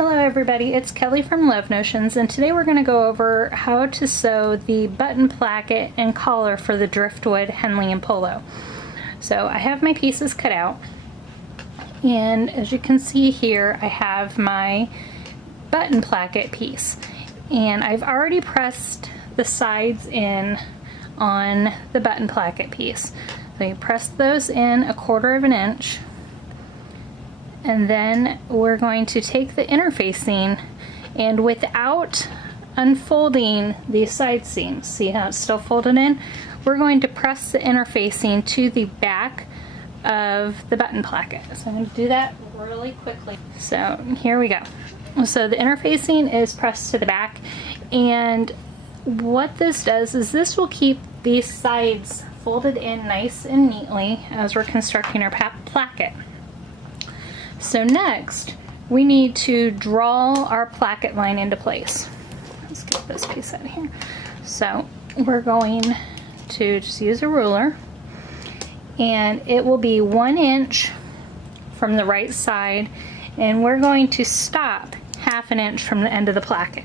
Hello everybody, it's Kelly from Love Notions, and today we're going to go over how to sew the button placket and collar for the Driftwood Henley and Polo. So I have my pieces cut out, and as you can see here I have my button placket piece, and I've already pressed the sides in on the button placket piece. So you press those in 1/4 inch. And then we're going to take the interfacing, and without unfolding these side seams, see how it's still folded in? We're going to press the interfacing to the back of the button placket. So I'm going to do that really quickly. So here we go. So the interfacing is pressed to the back, and what this does is this will keep these sides folded in nice and neatly as we're constructing our placket. So next, we need to draw our placket line into place. Let's get this piece out of here. So we're going to just use a ruler, and it will be 1 inch from the right side, and we're going to stop 1/2 inch from the end of the placket.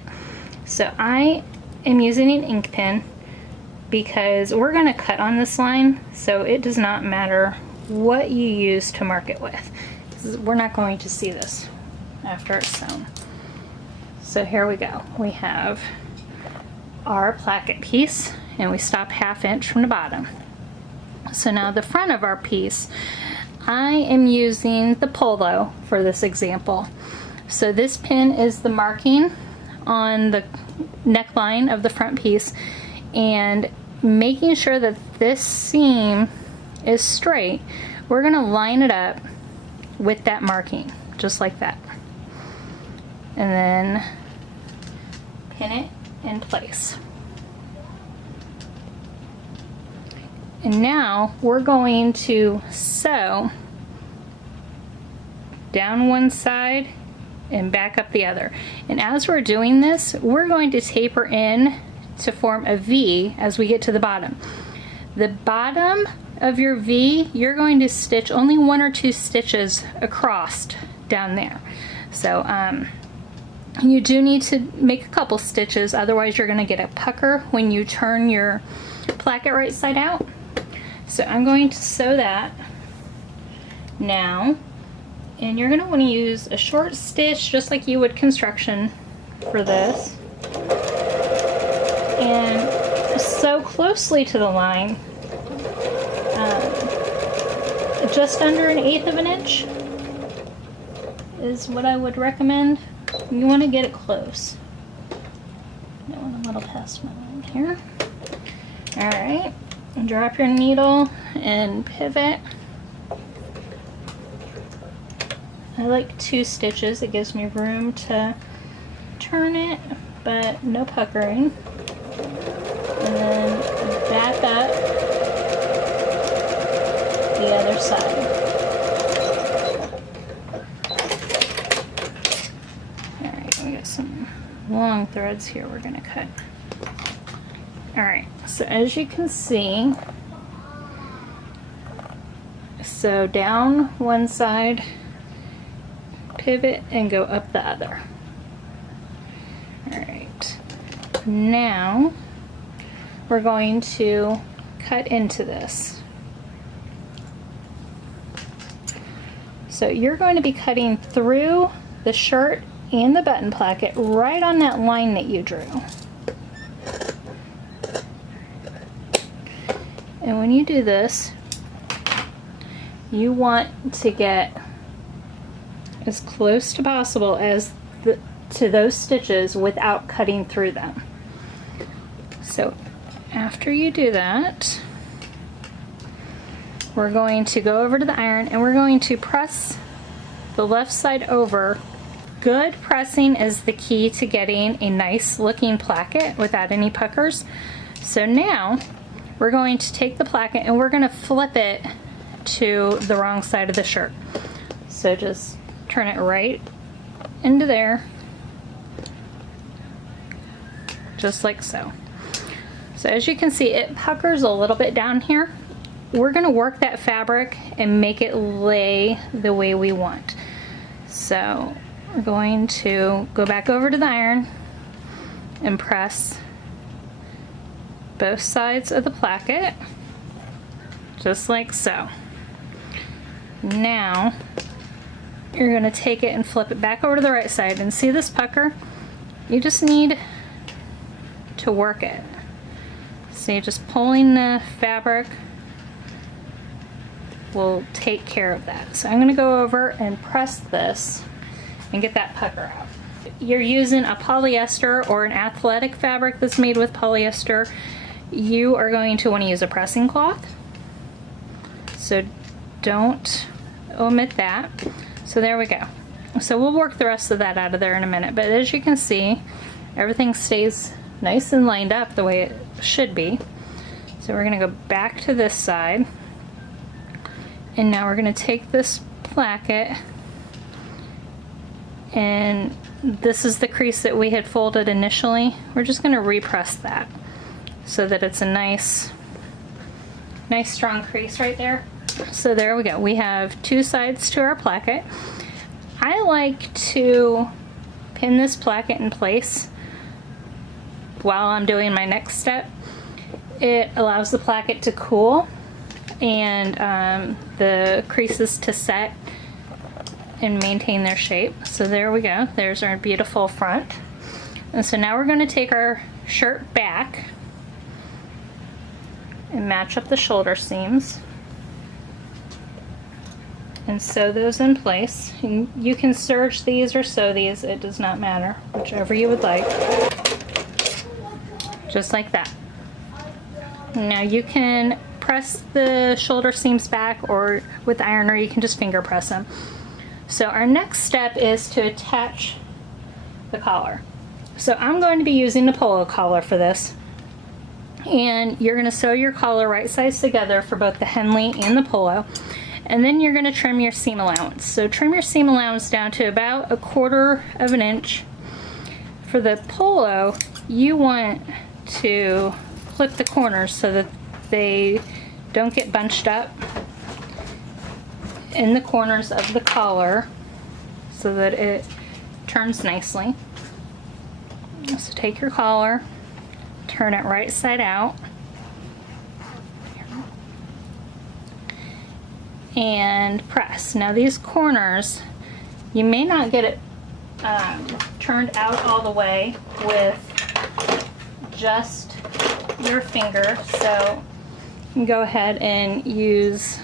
So I am using an ink pen because we're going to cut on this line, so it does not matter what you use to mark it with. We're not going to see this after it's sewn. So here we go. We have our placket piece, and we stop 1/2 inch from the bottom. So now the front of our piece, I am using the Polo for this example. So this pin is the marking on the neckline of the front piece, and making sure that this seam is straight, we're going to line it up with that marking, just like that, and then pin it in place. And now we're going to sew down one side and back up the other, and as we're doing this, we're going to taper in to form a V as we get to the bottom. The bottom of your V, you're going to stitch only 1 or 2 stitches across down there. So you do need to make a couple stitches, otherwise you're going to get a pucker when you turn your placket right side out. So I'm going to sew that now, and you're going to want to use a short stitch just like you would construction for this, and sew closely to the line. Just under 1/8 inch is what I would recommend. You want to get it close. I went a little past my line here. Alright, drop your needle and pivot. I like 2 stitches, it gives me room to turn it, but no puckering. And then back up the other side. Alright, we got some long threads here we're going to cut. Alright, so as you can see, sew down one side, pivot, and go up the other. Alright, now we're going to cut into this. So you're going to be cutting through the shirt and the button placket right on that line that you drew. And when you do this, you want to get as close to possible as to those stitches without cutting through them. So after you do that, we're going to go over to the iron, and we're going to press the left side over. Good pressing is the key to getting a nice looking placket without any puckers. So now we're going to take the placket and we're going to flip it to the wrong side of the shirt. So just turn it right into there, just like so. So as you can see, it puckers a little bit down here. We're going to work that fabric and make it lay the way we want. So we're going to go back over to the iron and press both sides of the placket, just like so. Now, you're gonna take it and flip it back over to the right side, and see this pucker? You just need to work it. So you're just pulling the fabric will take care of that. So I'm gonna go over and press this and get that pucker out. You're using a polyester or an athletic fabric that's made with polyester, you are going to want to use a pressing cloth. So don't omit that. So there we go. So we'll work the rest of that out of there in a minute, but as you can see, everything stays nice and lined up the way it should be. So we're gonna go back to this side, and now we're gonna take this placket, and this is the crease that we had folded initially. We're just gonna repress that so that it's a nice strong crease right there. So there we go. We have two sides to our placket. I like to pin this placket in place while I'm doing my next step. It allows the placket to cool and the creases to set and maintain their shape. So there we go. There's our beautiful front. And so now we're going to take our shirt back and match up the shoulder seams and sew those in place. And you can serge these or sew these, it does not matter, whichever you would like. Just like that. Now you can press the shoulder seams back, or with the iron, or you can just finger press them. So our next step is to attach the collar. So I'm going to be using the polo collar for this. And you're going to sew your collar right sides together for both the Henley and the polo. And then you're going to trim your seam allowance. So trim your seam allowance down to about 1/4 of an inch. For the polo, you want to clip the corners so that they don't get bunched up in the corners of the collar, so that it turns nicely. So take your collar, turn it right side out, and press. Now these corners, you may not get it turned out all the way with just your finger, so you can go ahead and use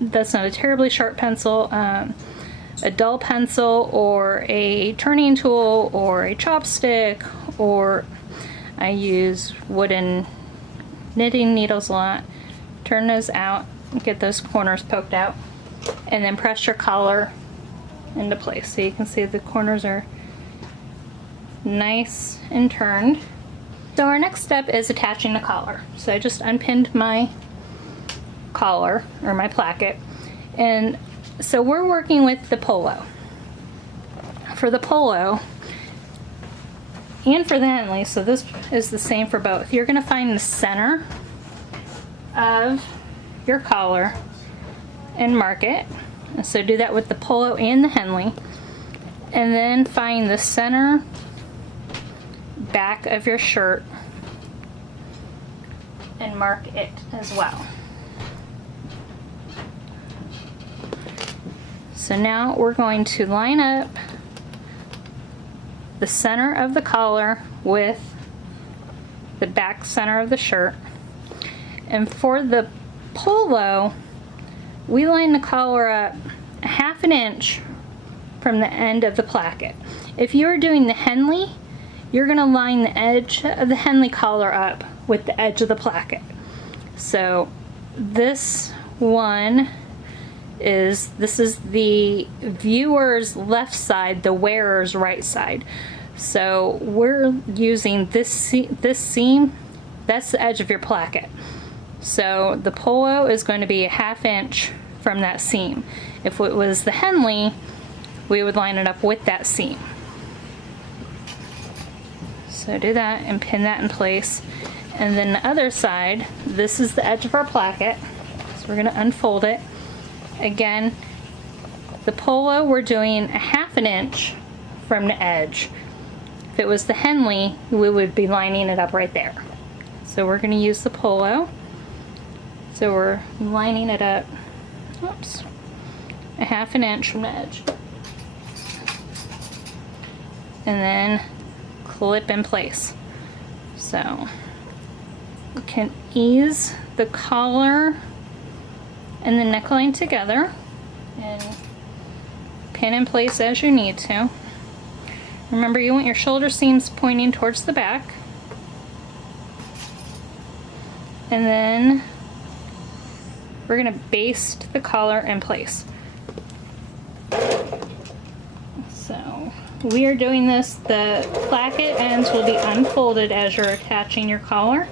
that's not a terribly sharp pencil, a dull pencil or a turning tool or a chopstick, or I use wooden knitting needles a lot. Turn those out, get those corners poked out, and then press your collar into place. So you can see the corners are nice and turned. So our next step is attaching the collar. So I just unpinned my collar, or my placket, and so we're working with the polo. For the polo and for the Henley, so this is the same for both, you're going to find the center of your collar and mark it. And so do that with the polo and the Henley, and then find the center back of your shirt and mark it as well. So now we're going to line up the center of the collar with the back center of the shirt. And for the polo, we line the collar up 1/2 inch from the end of the placket. If you are doing the Henley, you're going to line the edge of the Henley collar up with the edge of the placket. So this is the viewer's left side, the wearer's right side. So we're using this seam, that's the edge of your placket. So the polo is going to be 1/2 inch from that seam. If it was the Henley, we would line it up with that seam. So do that and pin that in place. And then the other side, this is the edge of our placket. So we're going to unfold it. Again, The polo, we're doing a 1/2 inch from the edge. If it was the Henley, we would be lining it up right there. So we're going to use the polo. So we're lining it up, oops, a 1/2 inch from the edge. And then clip in place. So we can ease the collar and the neckline together and pin in place as you need to. Remember, you want your shoulder seams pointing towards the back. And then we're going to baste the collar in place. So we are doing this, the placket ends will be unfolded as you're attaching your collar.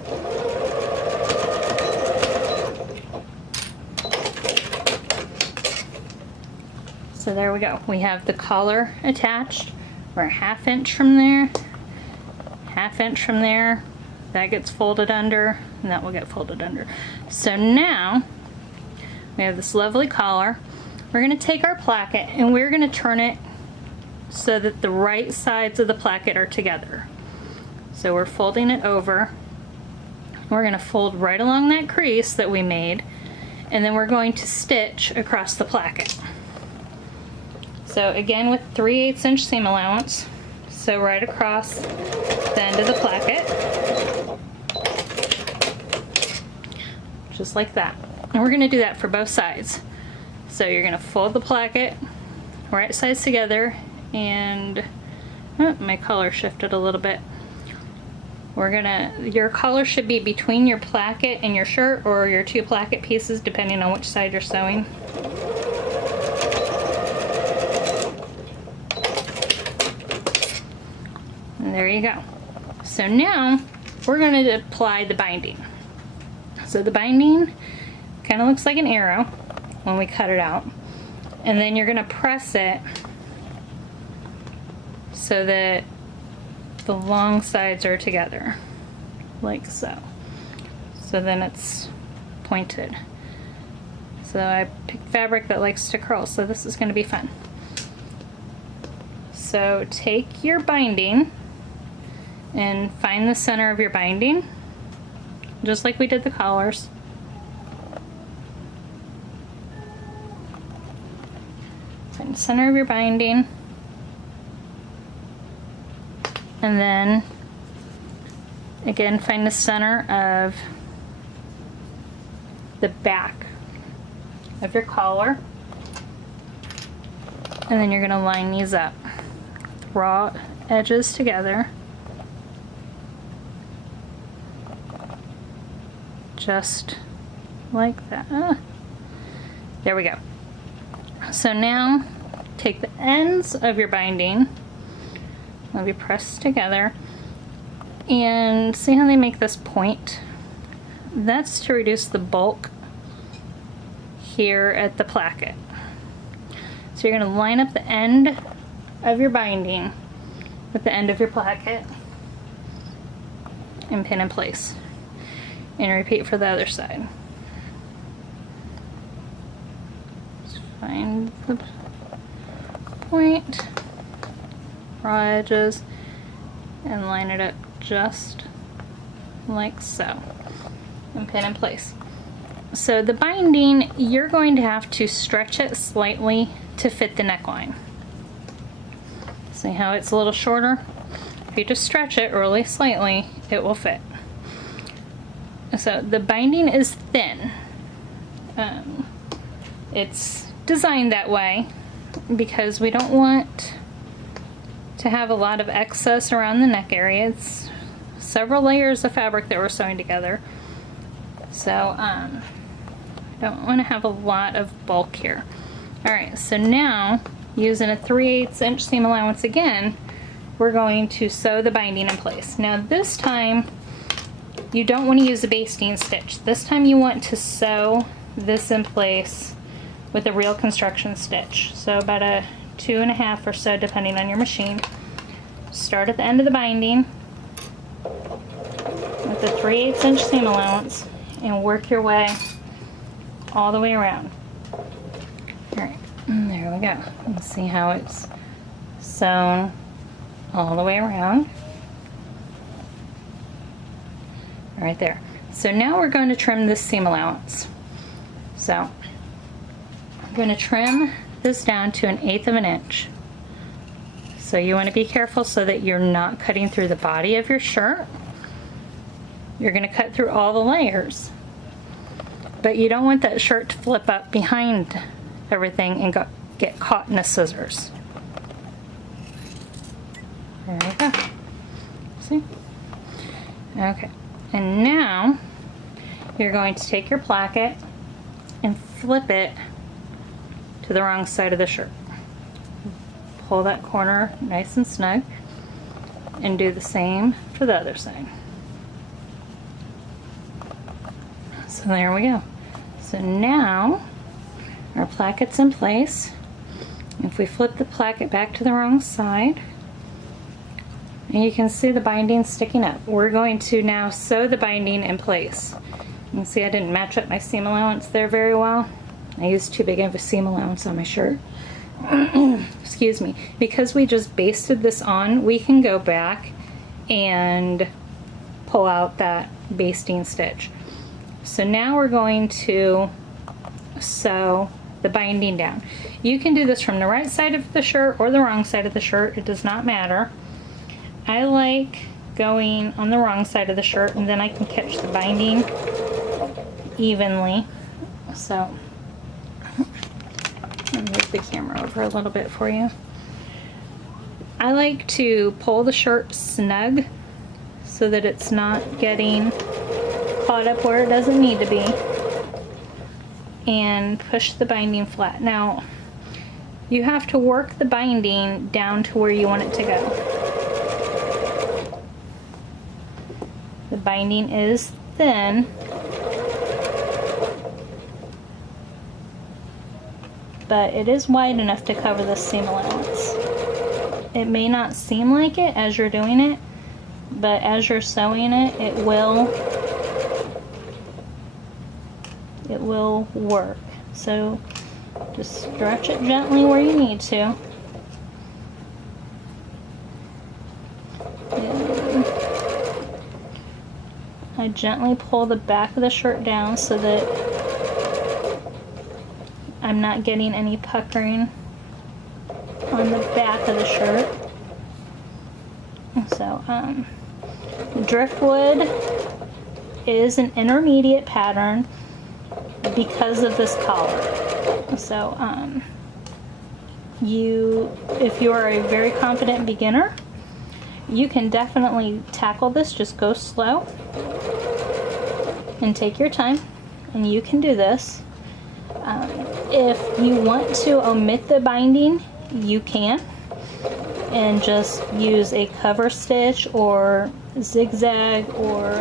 So there we go. We have the collar attached. We're a 1/2 inch from there, 1/2 inch from there. That gets folded under, and that will get folded under. So now we have this lovely collar. We're going to take our placket and we're going to turn it so that the right sides of the placket are together. So we're folding it over. We're going to fold right along that crease that we made, and then we're going to stitch across the placket. So again, with 3/8 inch seam allowance, so right across the end of the placket, just like that. And we're going to do that for both sides. So you're going to fold the placket right sides together, and oh, my color shifted a little bit. Your collar should be between your placket and your shirt, or your 2 placket pieces, depending on which side you're sewing. And there you go. So now we're going to apply the binding. So the binding kind of looks like an arrow when we cut it out. And then you're going to press it so that the long sides are together, like so. So then it's pointed. So I picked fabric that likes to curl, so this is going to be fun. So take your binding and find the center of your binding, just like we did the collars. Find the center of your binding, and then again find the center of the back of your collar, and then you're going to line these up, raw edges together, just like that. There we go. So now take the ends of your binding, they'll be pressed together, and see how they make this point? That's to reduce the bulk here at the placket. So you're going to line up the end of your binding with the end of your placket and pin in place. And repeat for the other side. Just find the point, raw edges, and line it up just like so, and pin in place. So the binding, you're going to have to stretch it slightly to fit the neckline. See how it's a little shorter? If you just stretch it really slightly, it will fit. So the binding is thin. It's designed that way because we don't want to have a lot of excess around the neck area. It's several layers of fabric that we're sewing together. So don't want to have a lot of bulk here. Alright, so now using a 3/8 inch seam allowance again, we're going to sew the binding in place. Now this time you don't want to use a basting stitch. This time you want to sew this in place with a real construction stitch. So about a 2.5 or so, depending on your machine. Start at the end of the binding with the 3/8 inch seam allowance and work your way all the way around. Alright, And there we go. You can see how it's sewn all the way around. Right there. So now we're going to trim this seam allowance. So I'm going to trim this down to 1/8 of an inch. So you want to be careful so that you're not cutting through the body of your shirt. You're going to cut through all the layers. But you don't want that shirt to flip up behind everything and get caught in the scissors. There we go. See? Okay. And now you're going to take your placket and flip it to the wrong side of the shirt. Pull that corner nice and snug and do the same for the other side. So there we go. So now our placket's in place. If we flip the placket back to the wrong side, and you can see the binding sticking up. We're going to now sew the binding in place. You can see I didn't match up my seam allowance there very well. I used too big of a seam allowance on my shirt. Excuse me. Because we just basted this on, we can go back and pull out that basting stitch. So now we're going to sew the binding down. You can do this from the right side of the shirt or the wrong side of the shirt. It does not matter. I like going on the wrong side of the shirt, and then I can catch the binding evenly. So I'll move the camera over a little bit for you. I like to pull the shirt snug so that it's not getting caught up where it doesn't need to be, and push the binding flat. Now you have to work the binding down to where you want it to go. The binding is thin, but it is wide enough to cover the seam allowance. It may not seem like it as you're doing it, but as you're sewing it, it will work. So just stretch it gently where you need to. And I gently pull the back of the shirt down so that I'm not getting any puckering on the back of the shirt. So driftwood is an intermediate pattern because of this collar. So if you are a very confident beginner, you can definitely tackle this. Just go slow and take your time, and you can do this. If you want to omit the binding, you can, and just use a cover stitch or zigzag or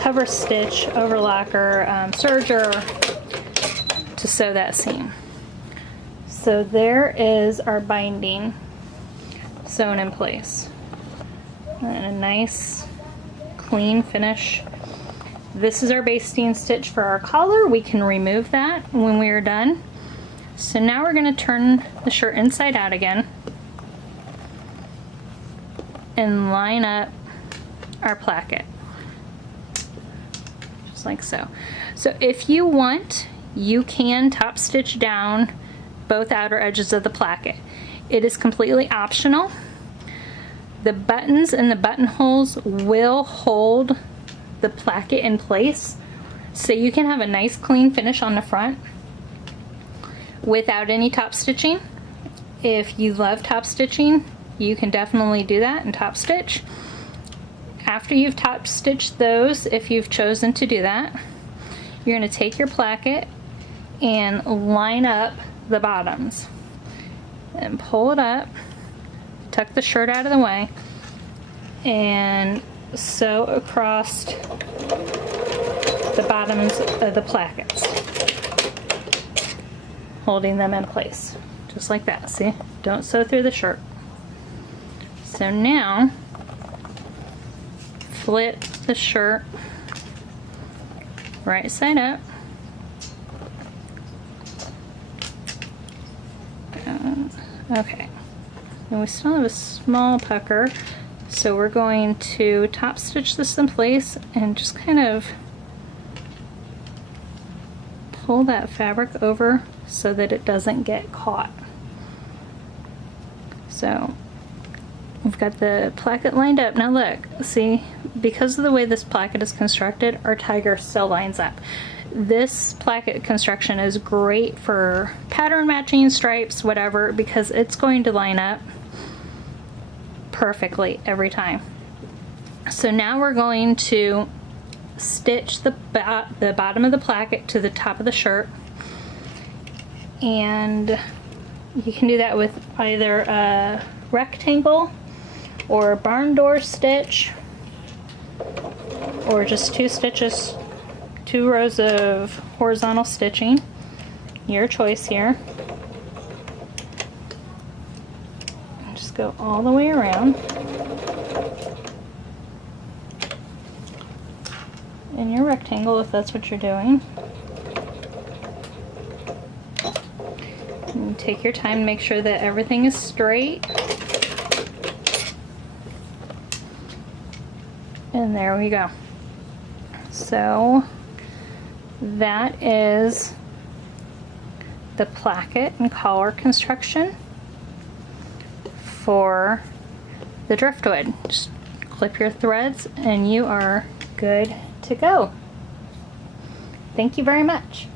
cover stitch, overlocker, serger to sew that seam. So there is our binding sewn in place. And a nice clean finish. This is our basting stitch for our collar. We can remove that when we are done. So now we're going to turn the shirt inside out again and line up our placket. Just like so. So if you want, you can top stitch down both outer edges of the placket. It is completely optional. The buttons and the buttonholes will hold the placket in place, so you can have a nice clean finish on the front without any top stitching. If you love top stitching, you can definitely do that and top stitch. After you've top stitched those, if you've chosen to do that, you're going to take your placket and line up the bottoms and pull it up, tuck the shirt out of the way, and sew across the bottoms of the plackets, holding them in place just like that. See, don't sew through the shirt. So now flip the shirt right side up Okay, and we still have a small pucker, so we're going to top stitch this in place and just kind of pull that fabric over so that it doesn't get caught. So we've got the placket lined up. Now look, see, because of the way this placket is constructed, our tiger still lines up. This placket construction is great for pattern matching, stripes, whatever, because it's going to line up perfectly every time. So now we're going to stitch the bottom of the placket to the top of the shirt, and you can do that with either a rectangle or a barn door stitch, or just two stitches, 2 rows of horizontal stitching. Your choice here. And just go all the way around. In your rectangle, if that's what you're doing. And take your time to make sure that everything is straight. And there we go. So that is the placket and collar construction for the driftwood. Just clip your threads and you are good to go. Thank you very much.